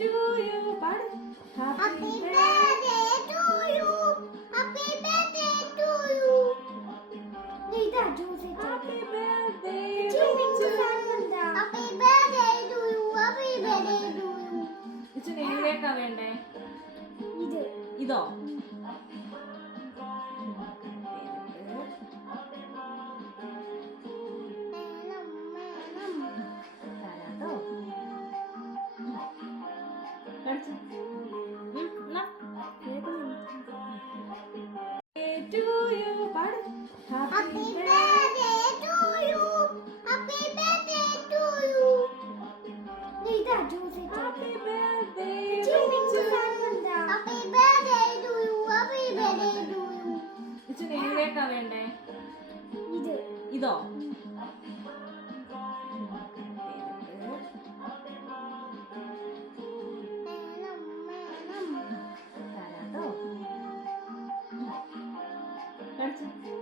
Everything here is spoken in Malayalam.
to you. പാട്. Happy birthday to you. Happy birthday to you. ഇതാ juice Happy birthday to to you. Happy birthday to you. Happy birthday to you. ഇച്ചിരി ഏതിലേക്കാ വേണ്ടേ? ഇത് ഇതോ? തരാട്ടോ. കഴിച്ചോ. എന്നാ. To you. പാട്. Happy birthday to you. Happy birthday to you. ഇതാ juice Happy birthday to to you. you. Happy birthday to you. Happy birthday to you. ഇച്ചിരി ഏതിലേക്കാ വേണ്ടേ? ഇത് ഇതോ? തരാട്ടോ. കഴിച്ചോ.